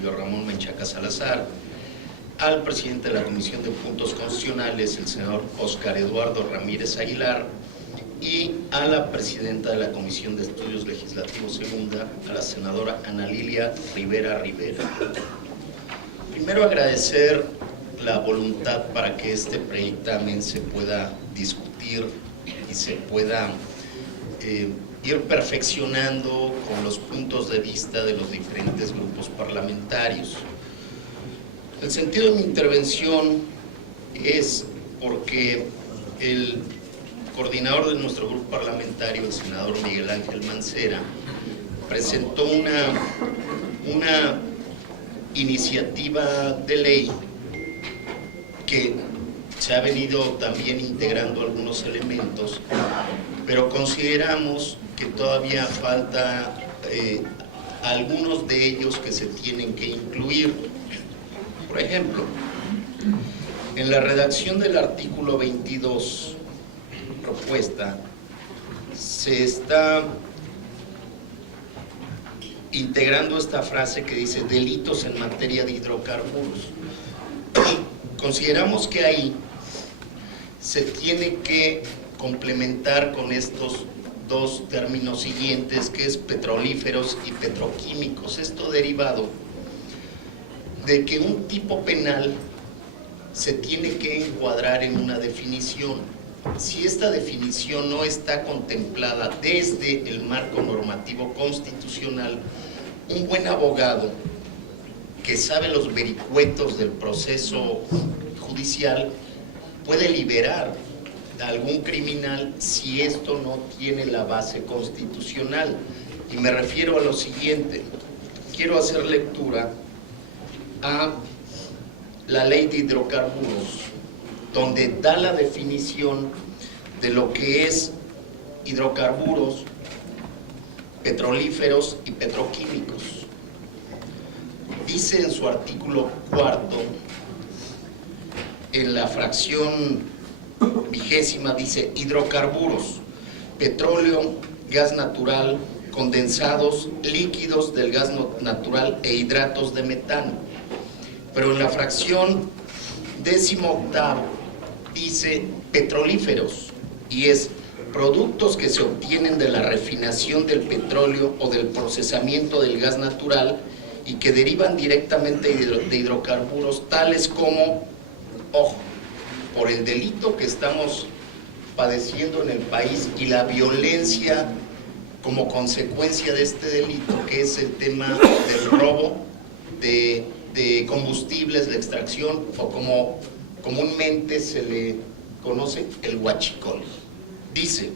Julio Ramón Menchaca Salazar, al presidente de la Comisión de Puntos Constitucionales, el senador Óscar Eduardo Ramírez Aguilar, y a la presidenta de la Comisión de Estudios Legislativos Segunda, a la senadora Ana Lilia Rivera Rivera. Primero, agradecer la voluntad para que este predictamen se pueda discutir y se pueda ir perfeccionando con los puntos de vista de los diferentes grupos parlamentarios. El sentido de mi intervención es porque el coordinador de nuestro grupo parlamentario, el senador Miguel Ángel Mancera, presentó una iniciativa de ley que se ha venido también integrando algunos elementos, pero consideramos que todavía falta algunos de ellos que se tienen que incluir. Por ejemplo, en la redacción del artículo 22 propuesta, se está integrando esta frase que dice delitos en materia de hidrocarburos. Consideramos que ahí se tiene que complementar con estos dos términos siguientes, que es petrolíferos y petroquímicos. Esto derivado de que un tipo penal se tiene que encuadrar en una definición. Si esta definición no está contemplada desde el marco normativo constitucional, un buen abogado que sabe los vericuetos del proceso judicial puede liberar a algún criminal si esto no tiene la base constitucional. Y me refiero a lo siguiente: quiero hacer lectura a la ley de hidrocarburos, donde da la definición de lo que es hidrocarburos, petrolíferos y petroquímicos. Dice en su artículo 4, en la fracción 20ª, dice hidrocarburos, petróleo, gas natural, condensados, líquidos del gas natural e hidratos de metano. Pero en la fracción 18ª dice petrolíferos, y es productos que se obtienen de la refinación del petróleo o del procesamiento del gas natural y que derivan directamente de hidrocarburos, tales como, ojo, por el delito que estamos padeciendo en el país y la violencia como consecuencia de este delito, que es el tema del robo de combustibles, la extracción, o como comúnmente se le conoce, el huachicol. Dice,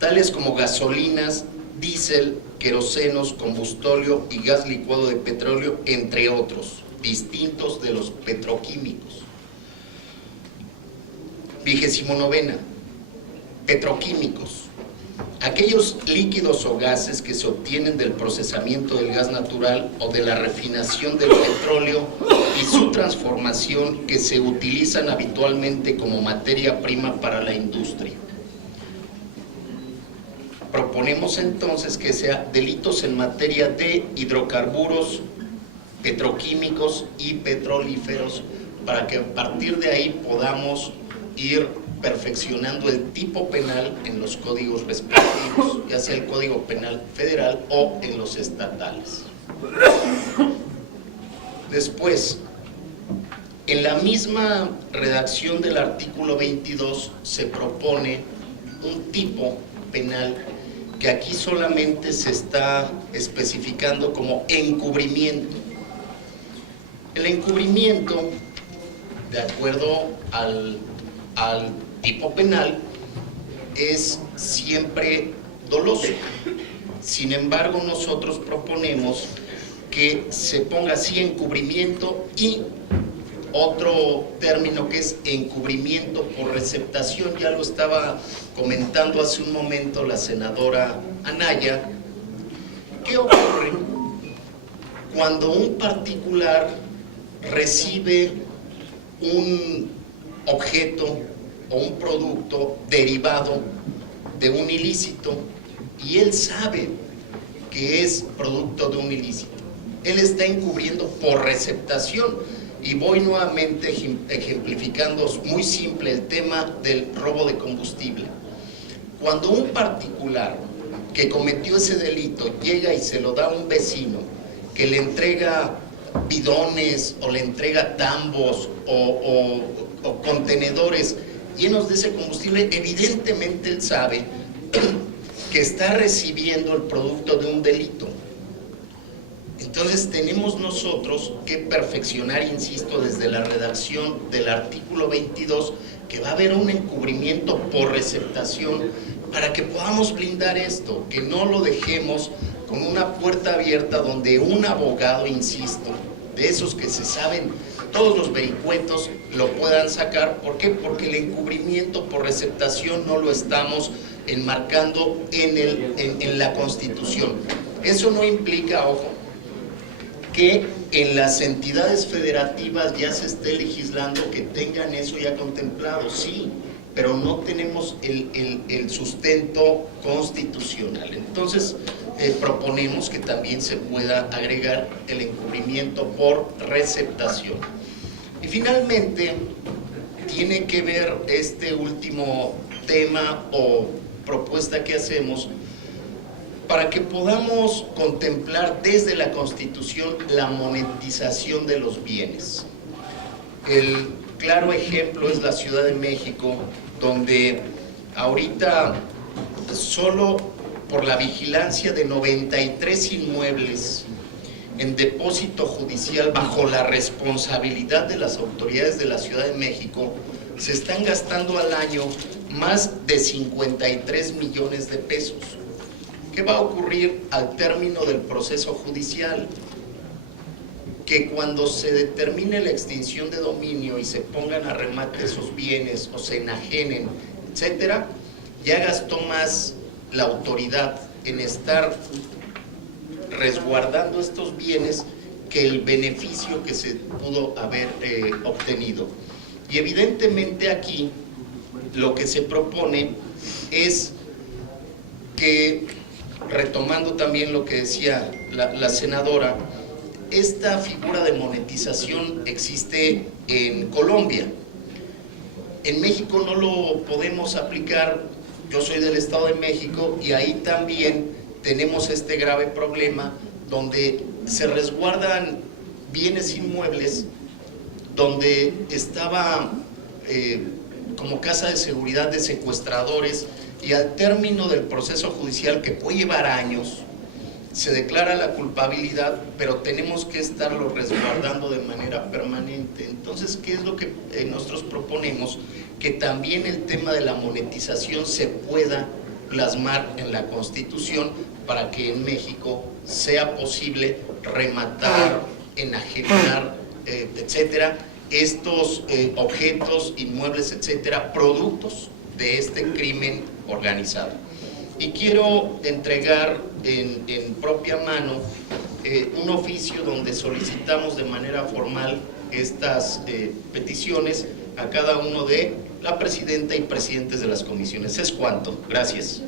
tales como gasolinas, diésel, querosenos, combustóleo y gas licuado de petróleo, entre otros, distintos de los petroquímicos. 29ª, petroquímicos. Aquellos líquidos o gases que se obtienen del procesamiento del gas natural o de la refinación del petróleo y su transformación, que se utilizan habitualmente como materia prima para la industria. Proponemos entonces que sea delitos en materia de hidrocarburos, petroquímicos y petrolíferos, para que a partir de ahí podamos ir perfeccionando el tipo penal en los códigos respectivos, ya sea el Código Penal Federal o en los estatales. Después, en la misma redacción del artículo 22 se propone un tipo penal que aquí solamente se está especificando como encubrimiento. El encubrimiento, de acuerdo al tipo penal, es siempre doloso. Sin embargo, nosotros proponemos que se ponga así encubrimiento y otro término que es encubrimiento por receptación. Ya lo estaba comentando hace un momento la senadora Anaya. ¿Qué ocurre cuando un particular recibe un objeto o un producto derivado de un ilícito y él sabe que es producto de un ilícito? él está encubriendo por receptación. Y voy nuevamente ejemplificando muy simple el tema del robo de combustible. Cuando un particular que cometió ese delito llega y se lo da a un vecino que le entrega bidones o le entrega tambos o contenedores llenos de ese combustible, evidentemente él sabe que está recibiendo el producto de un delito. Entonces tenemos nosotros que perfeccionar, insisto, desde la redacción del artículo 22, que va a haber un encubrimiento por receptación para que podamos blindar esto, que no lo dejemos con una puerta abierta donde un abogado, insisto, de esos que se saben todos los vericuetos, lo puedan sacar. ¿Por qué? Porque el encubrimiento por receptación no lo estamos enmarcando en la Constitución. Eso no implica, ojo, que en las entidades federativas ya se esté legislando que tengan eso ya contemplado, sí, pero no tenemos el sustento constitucional. Entonces, proponemos que también se pueda agregar el encubrimiento por receptación. Y finalmente, tiene que ver este último tema o propuesta que hacemos para que podamos contemplar desde la Constitución la monetización de los bienes. El claro ejemplo es la Ciudad de México, donde ahorita solo por la vigilancia de 93 inmuebles en depósito judicial bajo la responsabilidad de las autoridades de la Ciudad de México, se están gastando al año más de 53 millones de pesos. ¿Qué va a ocurrir al término del proceso judicial? Que cuando se determine la extinción de dominio y se pongan a remate esos bienes o se enajenen, etcétera, ya gastó más la autoridad en estar resguardando estos bienes que el beneficio que se pudo haber obtenido. Y evidentemente aquí lo que se propone es que, retomando también lo que decía la senadora, esta figura de monetización existe en Colombia. En México no lo podemos aplicar. Yo soy del Estado de México y ahí también tenemos este grave problema donde se resguardan bienes inmuebles donde estaba como casa de seguridad de secuestradores, y al término del proceso judicial, que puede llevar años, se declara la culpabilidad, pero tenemos que estarlo resguardando de manera permanente. Entonces, ¿qué es lo que nosotros proponemos? Que también el tema de la monetización se pueda plasmar en la Constitución para que en México sea posible rematar, enajenar, etcétera, estos objetos, inmuebles, etcétera, productos de este crimen organizado. Y quiero entregar en propia mano un oficio donde solicitamos de manera formal estas peticiones a cada uno de la presidenta y presidentes de las comisiones. Es cuanto. Gracias.